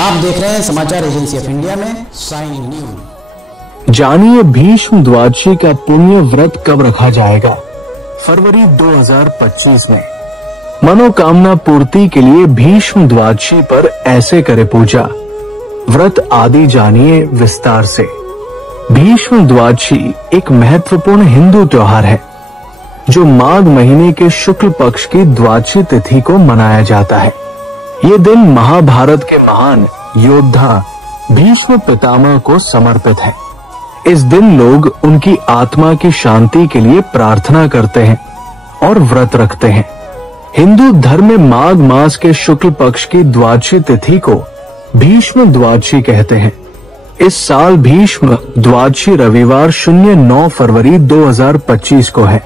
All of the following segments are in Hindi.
आप देख रहे हैं समाचार एजेंसी ऑफ इंडिया में साइन न्यूज। जानिए भीष्म द्वादशी का पुण्य व्रत कब रखा जाएगा। फरवरी 2025 में मनोकामना पूर्ति के लिए भीष्म द्वादशी पर ऐसे करे पूजा। व्रत आदि जानिए विस्तार से। भीष्म द्वादशी एक महत्वपूर्ण हिंदू त्योहार है जो माघ महीने के शुक्ल पक्ष की द्वादशी तिथि को मनाया जाता है। ये दिन महाभारत के महान योद्धा भीष्म पितामह को समर्पित है। इस दिन लोग उनकी आत्मा की शांति के लिए प्रार्थना करते हैं और व्रत रखते हैं। हिंदू धर्म में माघ मास के शुक्ल पक्ष की द्वादशी तिथि को भीष्म द्वादशी कहते हैं। इस साल भीष्म द्वादशी रविवार 09 फरवरी 2025 को है।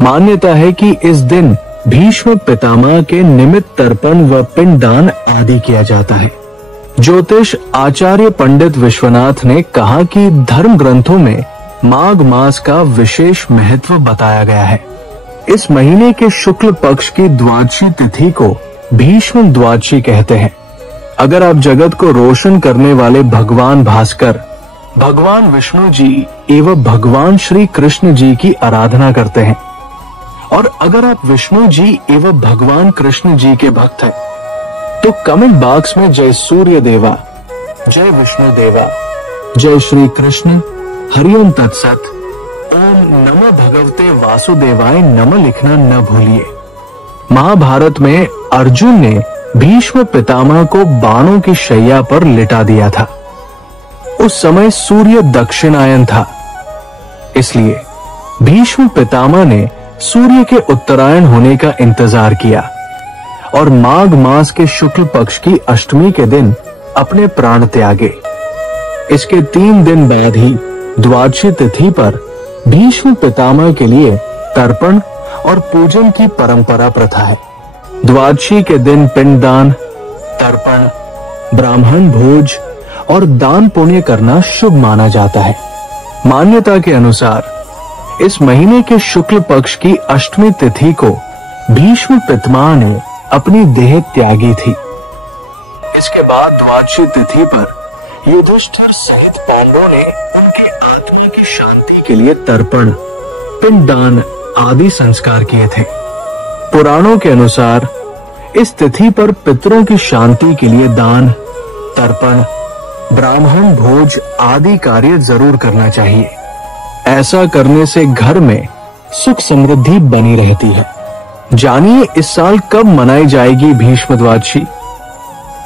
मान्यता है कि इस दिन भीष्म पितामह के निमित्त तर्पण व पिंडदान आदि किया जाता है। ज्योतिष आचार्य पंडित विश्वनाथ ने कहा कि धर्म ग्रंथों में माघ मास का विशेष महत्व बताया गया है। इस महीने के शुक्ल पक्ष की द्वादशी तिथि को भीष्म द्वादशी कहते हैं। अगर आप जगत को रोशन करने वाले भगवान भास्कर, भगवान विष्णु जी एवं भगवान श्री कृष्ण जी की आराधना करते हैं और अगर आप विष्णु जी एवं भगवान कृष्ण जी के भक्त हैं तो कमेंट बॉक्स में जय सूर्य देवा, जय विष्णु देवा, जय श्री कृष्ण, हरिओम तत्सत, ओम नमो भगवते वासुदेवाय नमः लिखना न भूलिए। महाभारत में अर्जुन ने भीष्म पितामह को बाणों की शैया पर लिटा दिया था। उस समय सूर्य दक्षिणायन था, इसलिए भीष्म पितामह ने सूर्य के उत्तरायण होने का इंतजार किया और माघ मास के शुक्ल पक्ष की अष्टमी के दिन अपने प्राण त्यागे। इसके 3 दिन बाद ही द्वादशी तिथि पर भीष्म पितामह के लिए तर्पण और पूजन की परंपरा प्रथा है। द्वादशी के दिन पिंडदान, तर्पण, ब्राह्मण भोज और दान पुण्य करना शुभ माना जाता है। मान्यता के अनुसार इस महीने के शुक्ल पक्ष की अष्टमी तिथि को भीष्म पितामह ने अपनी देह त्यागी थी। इसके बाद द्वादशी तिथि पर युधिष्ठिर सहित पांडवों ने उनकी आत्मा की शांति के लिए तर्पण, पिंडदान आदि संस्कार किए थे। पुराणों के अनुसार इस तिथि पर पितरों की शांति के लिए दान, तर्पण, ब्राह्मण भोज आदि कार्य जरूर करना चाहिए। ऐसा करने से घर में सुख समृद्धि बनी रहती है। जानिए इस साल कब मनाई जाएगी भीष्म द्वादशी।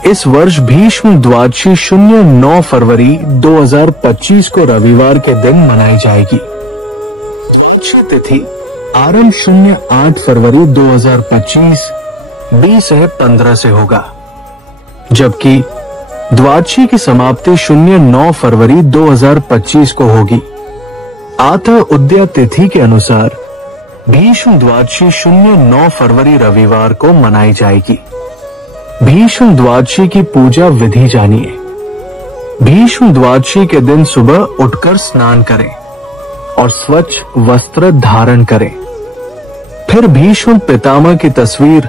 इस वर्ष भीष्म द्वादशी 09 फरवरी 2025 को रविवार के दिन मनाई जाएगी। तिथि आरंभ 08 फरवरी 2025 20 है 15 से होगा, जबकि द्वादशी की समाप्ति 09 फरवरी 2025 को होगी। आथा उद्या तिथि के अनुसार भीष्म द्वादशी 09 फरवरी रविवार को मनाई जाएगी। भीष्म द्वादशी की पूजा विधि जानिए। भीष्म द्वादशी के दिन सुबह उठकर स्नान करें और स्वच्छ वस्त्र धारण करें। फिर भीष्म पितामह की तस्वीर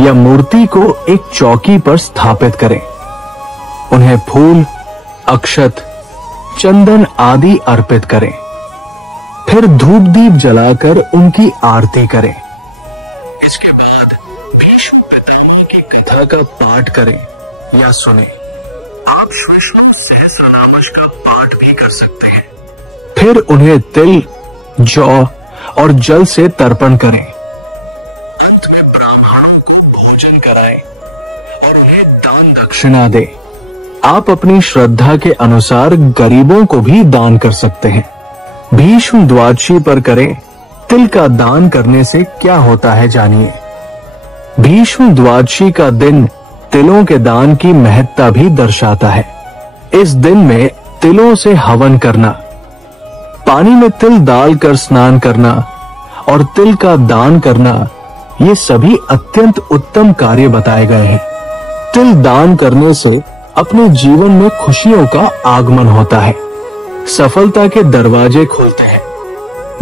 या मूर्ति को एक चौकी पर स्थापित करें। उन्हें फूल, अक्षत, चंदन आदि अर्पित करें। फिर धूप दीप जलाकर उनकी आरती करें। इसके बाद भीष्म पितामह की कथा का पाठ करें या सुने। आप विष्णु सहस्रनामश का पाठ भी कर सकते हैं। फिर उन्हें तिल, जौ और जल से तर्पण करें। अंत में ब्राह्मणों को भोजन कराएं और उन्हें दान दक्षिणा दें। आप अपनी श्रद्धा के अनुसार गरीबों को भी दान कर सकते हैं। भीष्म द्वादशी पर करें तिल का दान करने से क्या होता है जानिए। भीष्म द्वादशी का दिन तिलों के दान की महत्ता भी दर्शाता है। इस दिन में तिलों से हवन करना, पानी में तिल डालकर स्नान करना और तिल का दान करना, ये सभी अत्यंत उत्तम कार्य बताए गए हैं। तिल दान करने से अपने जीवन में खुशियों का आगमन होता है, सफलता के दरवाजे खुलते हैं।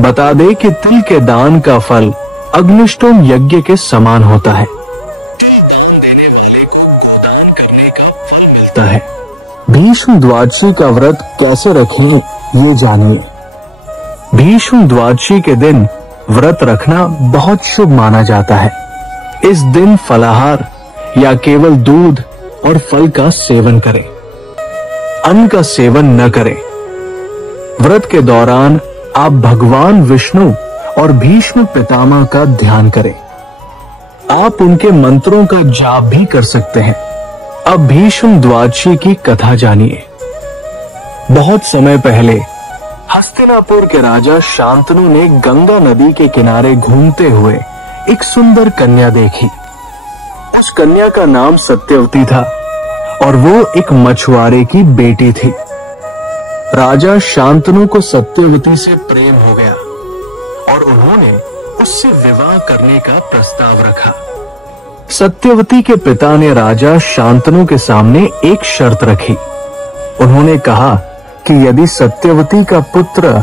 बता दे कि तिल के दान का फल अग्निष्टोम यज्ञ के समान होता है। तिल दान देने वाले को गोदान करने का फल मिलता पूछता है। भीष्म द्वादशी का व्रत कैसे रखें, ये जानिए। भीष्म द्वादशी के दिन व्रत रखना बहुत शुभ माना जाता है। इस दिन फलाहार या केवल दूध और फल का सेवन करें, अन्न का सेवन न करें। व्रत के दौरान आप भगवान विष्णु और भीष्म पितामह का ध्यान करें। आप उनके मंत्रों का जाप भी कर सकते हैं। अब भीष्म द्वादशी की कथा जानिए। बहुत समय पहले हस्तिनापुर के राजा शांतनु ने गंगा नदी के किनारे घूमते हुए एक सुंदर कन्या देखी। उस कन्या का नाम सत्यवती था और वो एक मछुआरे की बेटी थी। राजा शांतनु को सत्यवती से प्रेम हो गया और उन्होंने उससे विवाह करने का प्रस्ताव रखा। सत्यवती के पिता ने राजा शांतनु के सामने एक शर्त रखी। उन्होंने कहा कि यदि सत्यवती का पुत्र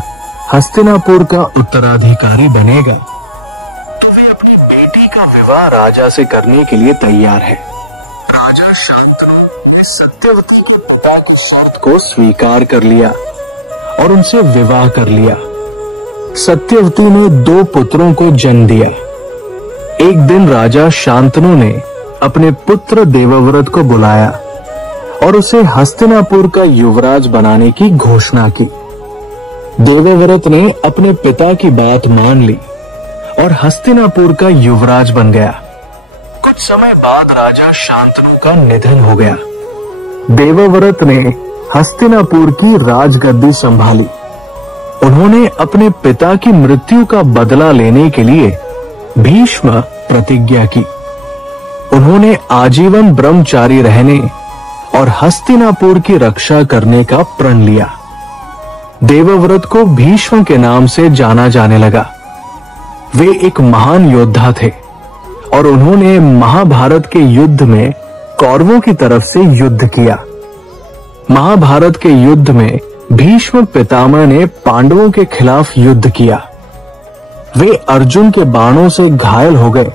हस्तिनापुर का उत्तराधिकारी बनेगा तो वे अपनी बेटी का विवाह राजा से करने के लिए तैयार है। राजा शांतनु ने सत्यवती के पिता की शर्त को स्वीकार कर लिया और उनसे विवाह कर लिया। सत्यवती ने 2 पुत्रों को जन्म दिया। एक दिन राजा शांतनु ने अपने पुत्र देवव्रत को बुलाया और उसे हस्तिनापुर का युवराज बनाने की घोषणा की। देवव्रत ने अपने पिता की बात मान ली और हस्तिनापुर का युवराज बन गया। कुछ समय बाद राजा शांतनु का निधन हो गया। देवव्रत ने हस्तिनापुर की राजगद्दी संभाली। उन्होंने अपने पिता की मृत्यु का बदला लेने के लिए भीष्म प्रतिज्ञा की। उन्होंने आजीवन ब्रह्मचारी रहने और हस्तिनापुर की रक्षा करने का प्रण लिया। देवव्रत को भीष्म के नाम से जाना जाने लगा। वे एक महान योद्धा थे और उन्होंने महाभारत के युद्ध में कौरवों की तरफ से युद्ध किया। महाभारत के युद्ध में भीष्म पितामह ने पांडवों के खिलाफ युद्ध किया। वे अर्जुन के बाणों से घायल हो गए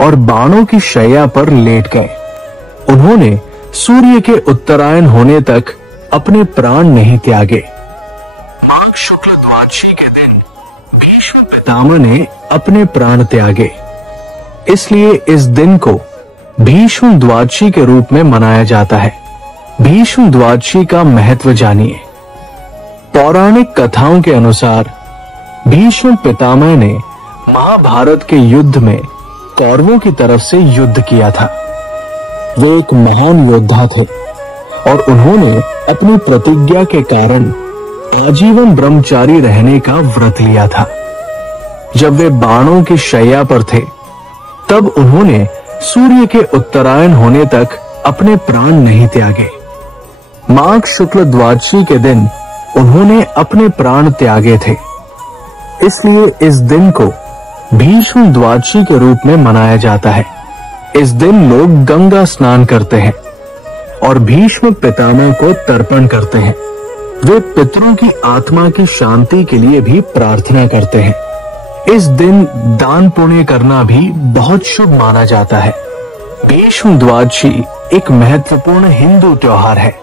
और बाणों की शैया पर लेट गए। उन्होंने सूर्य के उत्तरायण होने तक अपने प्राण नहीं त्यागे। माघ शुक्ल द्वादशी के दिन भीष्म पितामह ने अपने प्राण त्यागे। इसलिए इस दिन को भीष्म द्वादशी के रूप में मनाया जाता है। भीष्म द्वादशी का महत्व जानिए। पौराणिक कथाओं के अनुसार भीष्म पितामह ने महाभारत के युद्ध में कौरवों की तरफ से युद्ध किया था। वे एक महान योद्धा थे और उन्होंने अपनी प्रतिज्ञा के कारण आजीवन ब्रह्मचारी रहने का व्रत लिया था। जब वे बाणों की शैया पर थे तब उन्होंने सूर्य के उत्तरायण होने तक अपने प्राण नहीं त्यागे। माघ शुक्ल द्वादशी के दिन उन्होंने अपने प्राण त्यागे थे। इसलिए इस दिन को भीष्म द्वादशी के रूप में मनाया जाता है। इस दिन लोग गंगा स्नान करते हैं और भीष्म पितामह को तर्पण करते हैं। वे पितरों की आत्मा की शांति के लिए भी प्रार्थना करते हैं। इस दिन दान पुण्य करना भी बहुत शुभ माना जाता है। भीष्म द्वादशी एक महत्वपूर्ण हिंदू त्योहार है।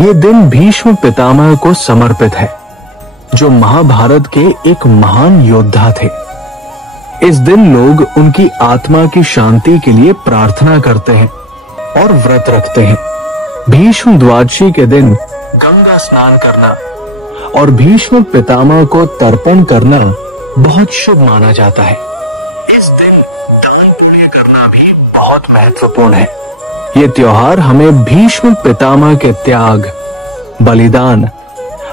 ये दिन भीष्म पितामह को समर्पित है, जो महाभारत के एक महान योद्धा थे। इस दिन लोग उनकी आत्मा की शांति के लिए प्रार्थना करते हैं और व्रत रखते हैं। भीष्म द्वादशी के दिन गंगा स्नान करना और भीष्म पितामह को तर्पण करना बहुत शुभ माना जाता है। इस दिन दान पुण्य करना भी बहुत महत्वपूर्ण है। ये त्योहार हमें भीष्म पितामह के त्याग, बलिदान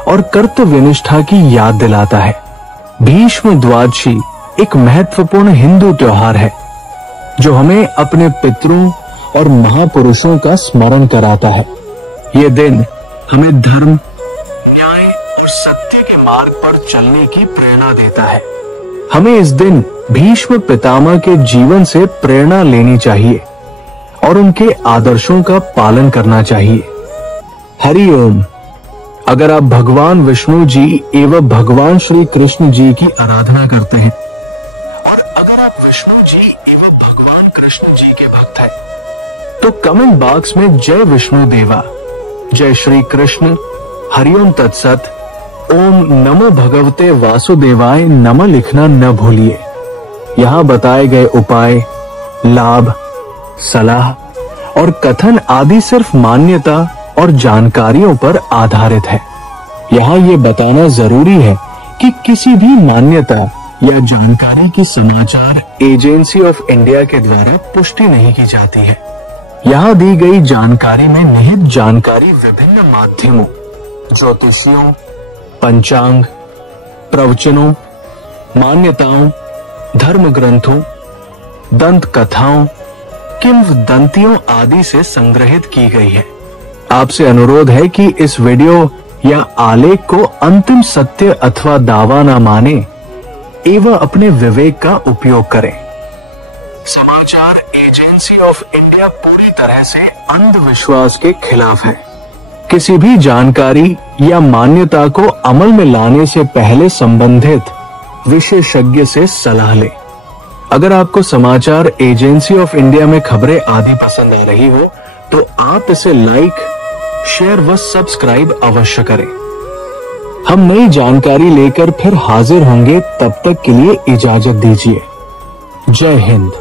और कर्तव्यनिष्ठा की याद दिलाता है। भीष्म द्वादशी एक महत्वपूर्ण हिंदू त्योहार है जो हमें अपने पितरों और महापुरुषों का स्मरण कराता है। ये दिन हमें धर्म, न्याय और सत्य के मार्ग पर चलने की प्रेरणा देता है। हमें इस दिन भीष्म पितामह के जीवन से प्रेरणा लेनी चाहिए और उनके आदर्शों का पालन करना चाहिए। हरि ओम। अगर आप भगवान विष्णु जी एवं भगवान श्री कृष्ण जी की आराधना करते हैं और अगर आप विष्णु जी एवं भगवान कृष्ण जी के भक्त हैं तो कमेंट बॉक्स में जय विष्णु देवा जय श्री कृष्ण। हरिओम तत्सत। ओम नमो भगवते वासुदेवाय नमः लिखना न भूलिए। यहाँ बताए गए उपाय, लाभ, सलाह और कथन आदि सिर्फ मान्यता और जानकारियों पर आधारित है। यहाँ ये बताना जरूरी है कि किसी भी मान्यता या जानकारी की समाचार एजेंसी ऑफ इंडिया के द्वारा पुष्टि नहीं की जाती है। यहाँ दी गई जानकारी में निहित जानकारी विभिन्न माध्यमों, ज्योतिषियों, पंचांग, प्रवचनों, मान्यताओं, धर्म ग्रंथों, दंत कथाओं, किंवदंतियों आदि से संग्रहित की गई है। आपसे अनुरोध है कि इस वीडियो या आलेख को अंतिम सत्य अथवा दावा न माने एवं अपने विवेक का उपयोग करें। समाचार एजेंसी ऑफ इंडिया पूरी तरह से अंधविश्वास के खिलाफ है। किसी भी जानकारी या मान्यता को अमल में लाने से पहले संबंधित विशेषज्ञ से सलाह लें। अगर आपको समाचार एजेंसी ऑफ इंडिया में खबरें आदि पसंद आ रही हो तो आप इसे लाइक, शेयर व सब्सक्राइब अवश्य करें। हम नई जानकारी लेकर फिर हाजिर होंगे, तब तक के लिए इजाजत दीजिए। जय हिंद।